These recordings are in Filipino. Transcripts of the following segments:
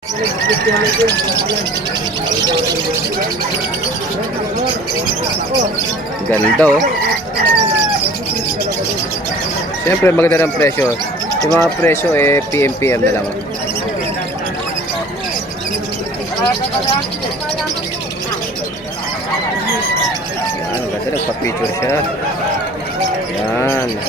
Ganda oh. Siyempre maganda ng presyo. Yung mga presyo PM na lang. Yan, ganda, nagpa-picture siya. Yan.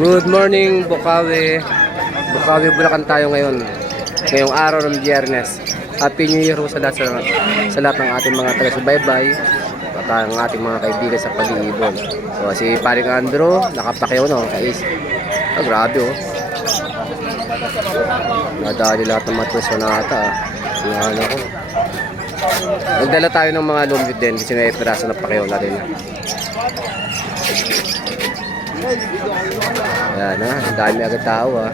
Good morning, Bukawi. Bukawi, Bulacan tayo ngayon. Ngayong araw ng Biyernes. Happy New Year sa lahat ng ating mga taga-subaybay at ang ating mga kaibigan sa pag-iibon. So, si Paring Andrew, nakapakyaw no, kais. Grabe oh. Nadali lahat ng mga tuso na ata. Ano ko. Nagdala tayo ng mga lumbit din. Kasi may piraso na pakyaw na rin. Ayan ha, ang dami agad tao ha.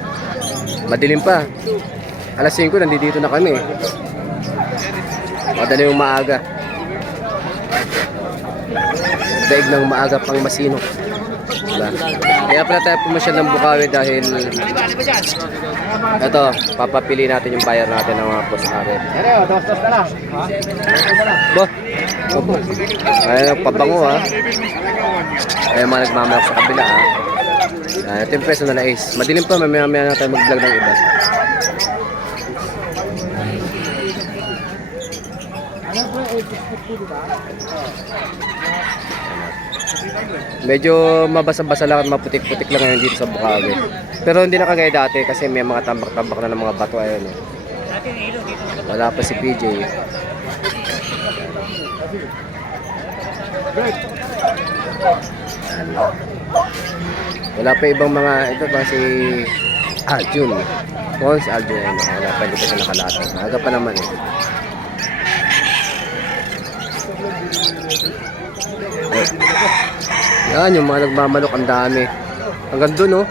Madilim pa. Alas 5 nandito na kami. Madali yung maaga. Daig ng maaga pang masinok. Diba? Kaya pala tayo pumasyal ng Bukawi dahil ito, papapili natin yung buyer natin ng mga post-arep. Ayan, pabango ha. Ayan, mga nagmamalak sa kabila ha. Ito yung preso na lais. Madilim pa, mamaya na tayo mag-vlog ng iba. Medyo mabasa-basa lang at maputik-putik lang ngayon dito sa Bukawi. Pero hindi na kagaya dati kasi may mga tambak-tambak na ng mga bato. Ayun eh. Wala pa si PJ. Wala pa ibang mga, ito ba si Aljun. Kung si Aljun ay wala pa, hindi pa siya nakalatag. Aga pa naman eh. Yan, yung mga nagmamalok, ang dami. Hanggang dun oh.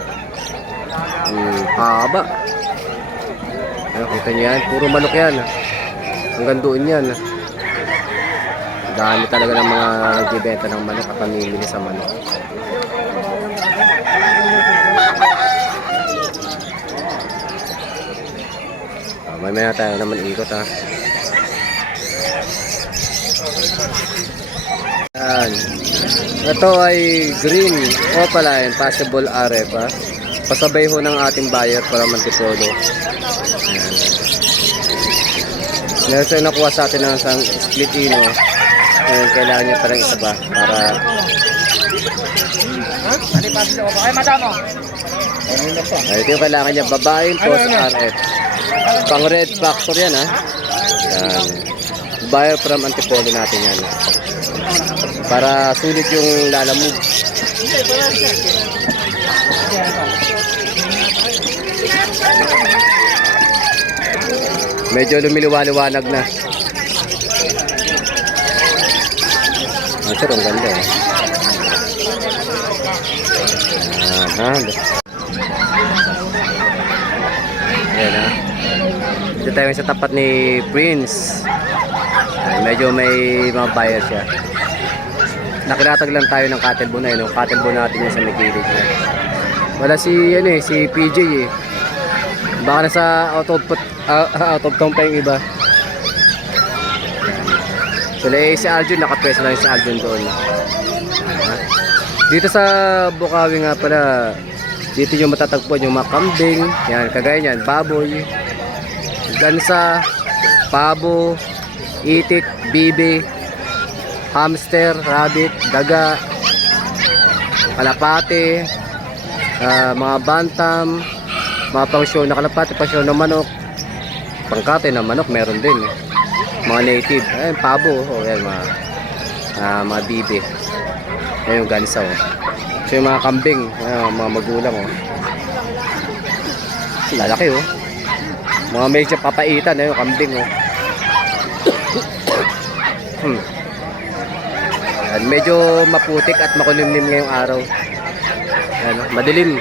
Haba. Ano, kita nyo yan, puro manok yan. Hanggang doon yan. Dami talaga ng mga nagbibenta ng manok at namimili sa manok. May tayo naman ikot ha. Yan. Ito ay green o pala yun, possible RF ha. Pasabay ho ng ating buyer para mantipolo. Meron siya nakuha sa atin ng isang split ino. Ngayon kailangan niya parang isa ba para ito yung kailangan niya, babaeng post RF. Pang red factor yan ha. Yan. Buyer from Antipolo natin yan. Para sulit yung lalamove. Medyo lumiliwaliwanag na. Sir, ang ganda eh. Ayan ha. Dito tayo sa tapat ni Prince. Medyo may mga buyer siya. Nakilatag lang tayo ng cattle bone na yun. Yung cattle bone natin yung sa Migilid. Wala si, si PJ eh. Baka nasa out of town pa yung iba. Sila si Aljun, nakapwesto lang si Aljun doon. Dito sa Bukawi nga pala, dito yung matatagpuan yung mga kambing, yan, kagaya niyan, baboy, gansa, pabo, itik, bibi, hamster, rabbit, daga, kalapate, mga bantam, mga pangsyon na kalapate, pangsyon na manok, pangkate na manok, meron din eh. Mga native, ayun, pabo, yan, mga bibi, ayun yung gansa oh. So yung mga kambing, mga magulang oh. Lalaki oh. Mga medyo papaitan yung kambing oh. Yan, medyo maputik at makulimlim ngayong araw. Yan, madilim.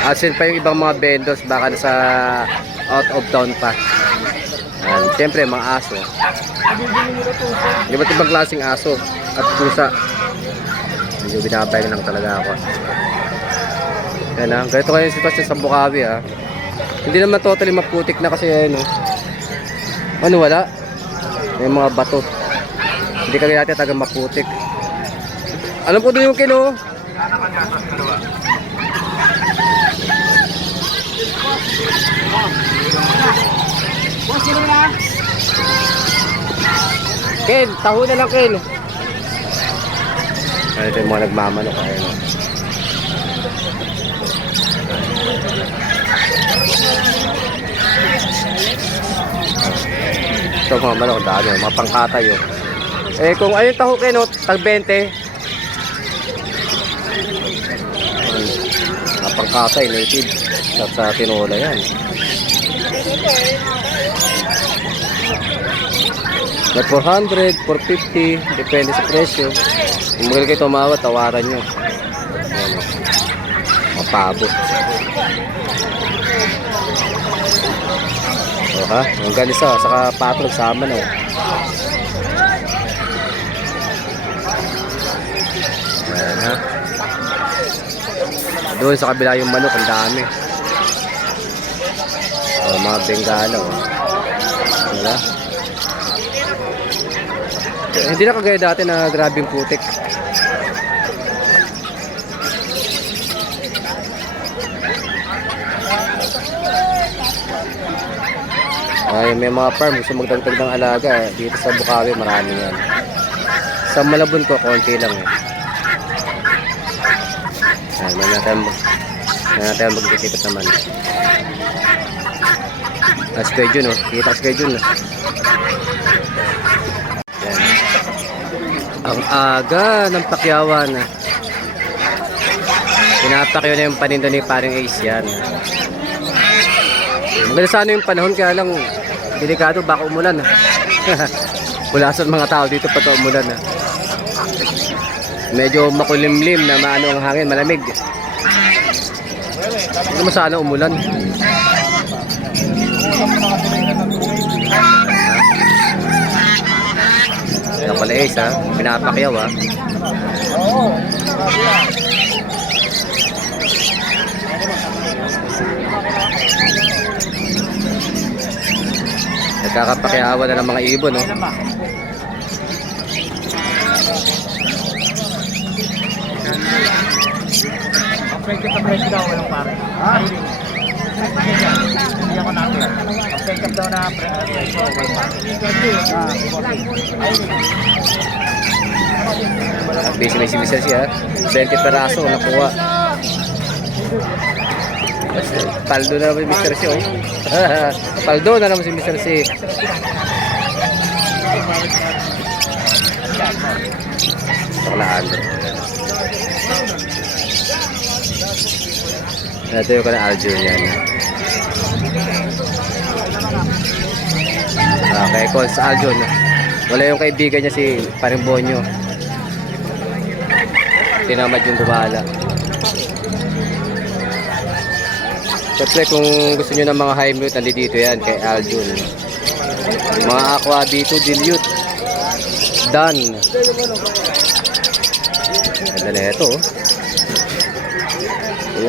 Asin pa yung ibang mga vendors, baka nasa out of town pa. Siyempre, mga aso. Iba't ibang klaseng aso at pusa. Medyo binabay lang talaga ako. Yan ha, ganito kayo yung sitwasyon sa Bukawi ha. Hindi naman totally maputik na kasi ano. Ano wala? May mga bato. Hindi kami natin tagang maputik. Alam ko doon yung kino. Ken, taho na lang Ken. Ito yung mga nagmamanok. Ayun. Ito mga manok, dami, mga pangkatay yun. Eh kung ayun taho Ken, no, tag 20. Mga pangkatay, native. Sa tinola yan. May 400, 450, depende sa presyo. Kung magaling kayo tumawad, tawaran nyo. Ayan o. Mapabo. O ha, ang ganisa, saka patrol sama na. Ayan ha. Doon sa kabila yung manok, ang dami. O, mga bengala o. Wala. Hindi na kagaya dati na grabing putik. Ay, may mga farm gusto magdagdag ng alaga dito sa Bukawi, marami yan. Sa Malabon ko, konti lang eh. Ay, may natin mag-isipit naman. Schedule no, kita schedule no. Ang aga ng pakyawan. Pinapakyaw na yung paninda ni paring Ace yan. Maganda sana yung panahon, kaya lang delikado, baka umulan. Bulasan mga tao dito pagka umulan. Medyo makulimlim na maano ang hangin, malamig. Hindi naman sana umulan. Ito pala Ace ha, pinapakyaw ha. Nagkakapakyawan na ng mga ibon no. Pagkita presyo daw, walang pare. Ha? Hindi ako natin. Pagkita daw na presyo, walang pare. Busy may simisal siya. 20 peraso nakuha. Paldo na naman si Mr. C. Oh. Paldo na naman si Mr. C. Paklaan. Ito yung kanang Aljo yan. Okay, call sa Aljo. Wala yung kaibigan niya si Parimbonyo. Tinamad yung gumala. Siyempre kung gusto nyo ng mga high mute, nandito yan kay Aljun. Mga aqua dito, dilute. Done. Ganda na ito.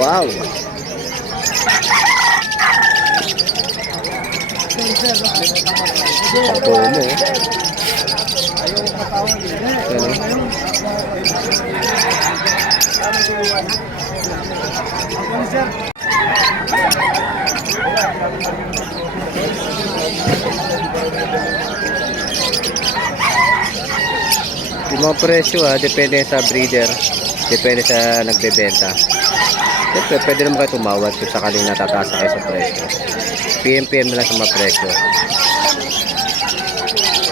Wow. Ito mo. Yung mga presyo depende sa breeder, depende sa nagbebenta. Siyempre, pwede naman kayo tumawad kung sakaling natatasa kayo sa presyo. PM na lang sa mga presyo.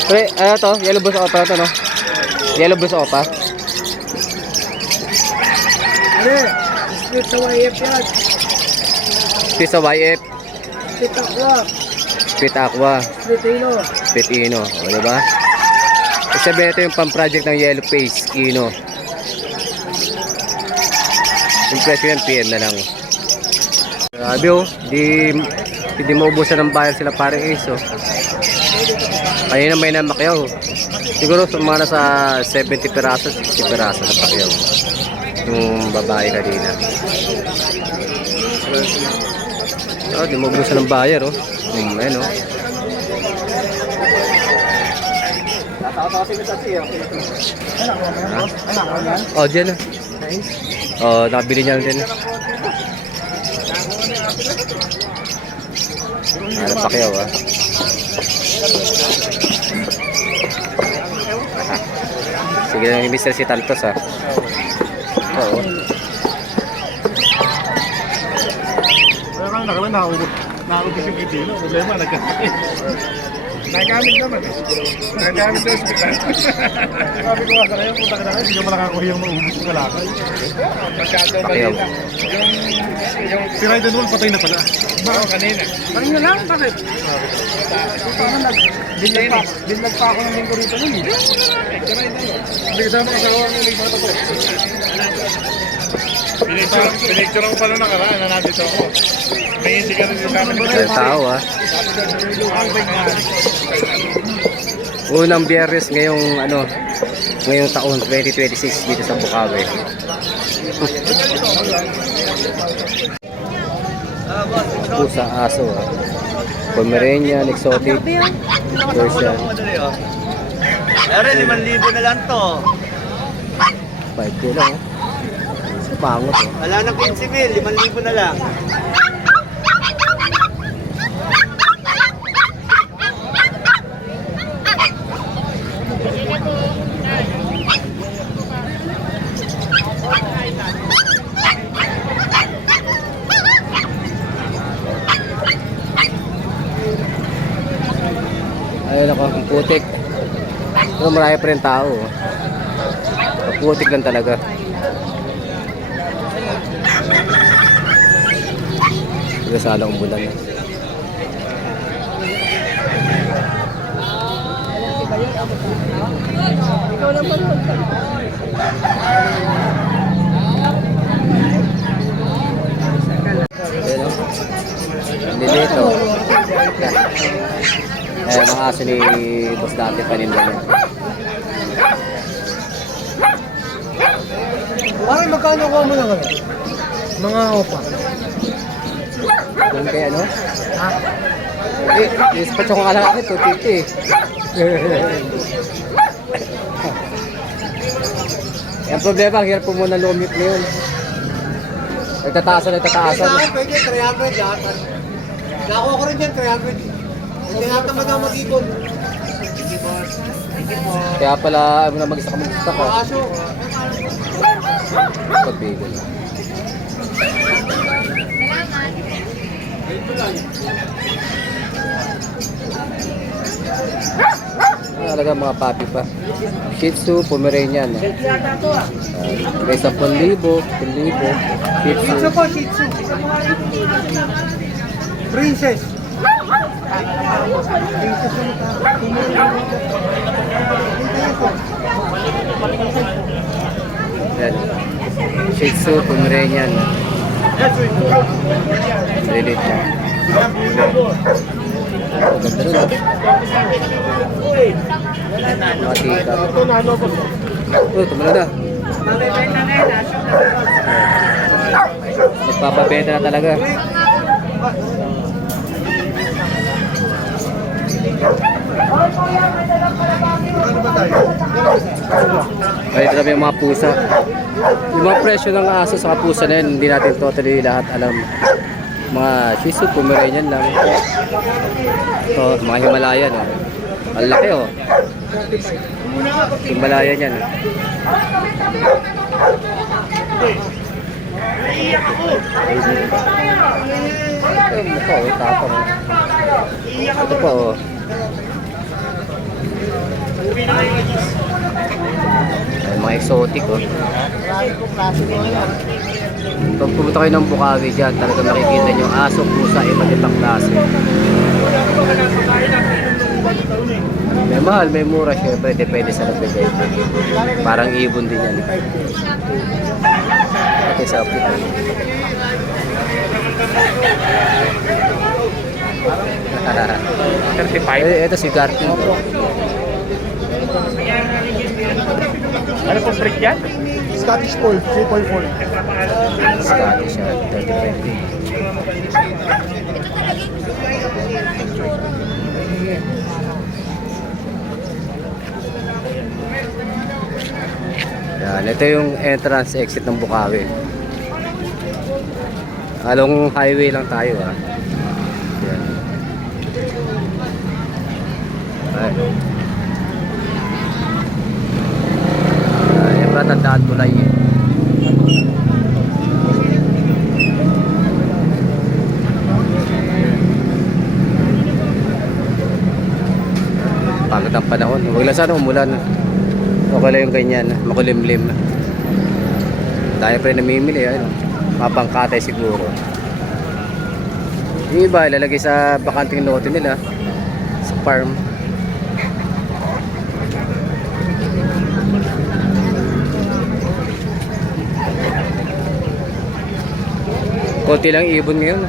Pre, ano to? Yellow Bus Opa to, no? Yellow Bus Opa? Split sa YF yan. Split sa YF. Split aqua. Split Aqua. Split Ino. Split Ino. O, diba? Sabi ito yung pang-project ng Yellow Face Ino. Yung presyo yan, PM na lang. Grabe oh, hindi maubusan ng buyer sila pare Ace oh. Kanina may namakyaw. Siguro mga nasa 70 piraso, 60 piraso na pakyaw. Yung babae kanina. Oh, di maubusan ng buyer oh. Ayun oh. Oh, dyan ah. Oh, nakabili niya din. Ano pakyaw ah. Sige lang ni Mr. si Tantos ah. Oo. Wala kang nakalang nakaubos yung kitilo. Problema, nagamit naman eh. Nagamit sa hospital. Sabi ko nga sa kayo, punta ka na kayo, hindi ka pa nakakuha yung maubos yung kalakal. Masyadong malina. Yung si Raiden Wolf patay na pala. Baka kanina. Kanina lang? Bakit? Binlag pa ako ng linggo rito nun eh. Si Raiden Wolf. Hindi kasama kasawa ng linggo na to. Pinicture ako pala nakaraan na nandito ako. May hindi ka rin yung kami. May tao ah. Unang Biyernes ngayong ngayong taon 2026 dito sa Bukawi. Pusa, aso ah. Pomeranian, exotic, Persian. Ere, 5,000 na lang to. 5K lang oh. Pangot oh. Wala nang 15,000, 5,000 na lang. Ayun ako, ang putik. Pero marami pa rin tao. Ang putik lang talaga. Sige sa alang bulan na. Ayun o. Nilito. Mga aso ni Boss Dante paninda niya. Parang magkano ko mo na kayo? Mga opa. Doon kay ano? Ha? Dispatch akong kalaki, 250. Yung problema, ang hirap po muna lumip na yun. Nagtataasan. Pwede, 300 yata. Nakuha ko rin dyan, 300. Hindi natin madang mag-ipon. Kaya pala, ayaw mo na mag-isa ka mag-isa ka. Aso. Pagbigay. Talaga mga papi pa. Shih Tzu, Pomeranian. May 10,000, 10,000. Shih Tzu. Shih Tzu po, Shih Tzu. Princess. Yan. Shih Tzu, Pomeranian. Relit niya. Maganda rin. Matika. Ito mo na. Magpapabenta na talaga. Ito na yung mga pusa. Yung mga presyo ng aso sa pusa na yun, hindi natin totally lahat alam. Mga Shih Tzu, Pomeranian lang. Ito, mga Himalayan. Oh. Ang laki oh. Himalayan yan. Ito mukha oh, tapang. Ito pa oh. Ay, mga exotic oh. Pag pumunta kayo ng Bukawi dyan, talaga makikita nyo aso, pusa, iba't ibang klase. May mahal, may mura, syempre depende sa nagbigay. Parang ibon din yan. Okay, sa update. Ito si Garfield. Ano pong break yan? Scottish Fold, 3.4. Scottish siya, 35K. Yan, ito yung entrance exit ng Bukawi. Along highway lang tayo ah. Yan. Ay. Yan ba tandaan ko lang yun. Pagod ang panahon. Huwag lang sana umulan. Okay lang yung ganyan. Makulimlim. Tayo pa rin namimili. Ano? Mapangkatay siguro. Yung iba ilalagay sa bakanting lote nila. Sa farm. Konti lang ibon ngayon.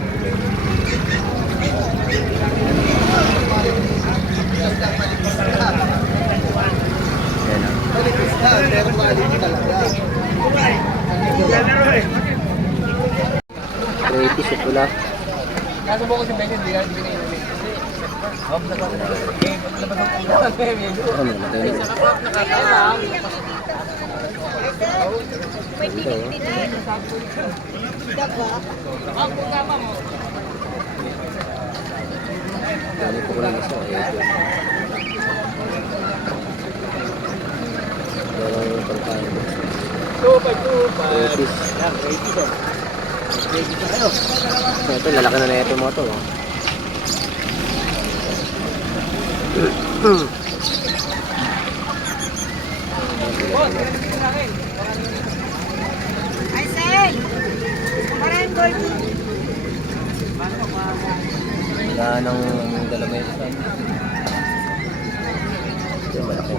Ready sa pula. Kaso mo ko si Benin, hindi ka inumin. Ano namatay na. Dali po ko lang isa. Dalang yung pagkain. 2.5. Ito, lalaki na ito mo ito. Ay, Sel! Parang gold. Wala nang dalamesa. Ito, malaki.